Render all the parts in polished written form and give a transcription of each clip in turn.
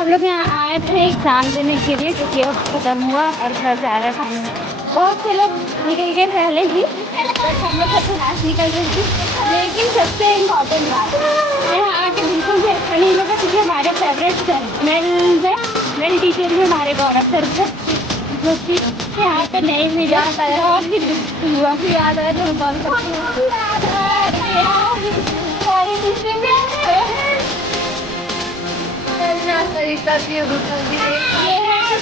हम लोग यहाँ आए थे एग्ज़ाम देने के लिए क्योंकि अब ख़त्म हुआ और घर जा रहे थे। बहुत से लोग निकल गए पहले ही, बट हम लोग सबसे लास्ट निकल रहे थे। लेकिन सबसे इम्पोर्टेंट बात, यहाँ आके बिल्कुल भी अच्छा नहीं लगा क्योंकि हमारे फेवरेट सर मेल टीचर भी हमारे गौरव सर थे, जो कि यहाँ पे नहीं मिला। बहुत ही दुख हुआ, फिर याद आया तो कॉल करती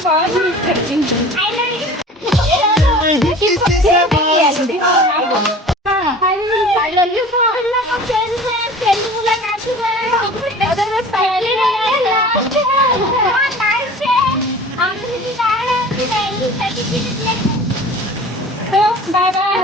बहुत मिस करती हूँ। Bye bye.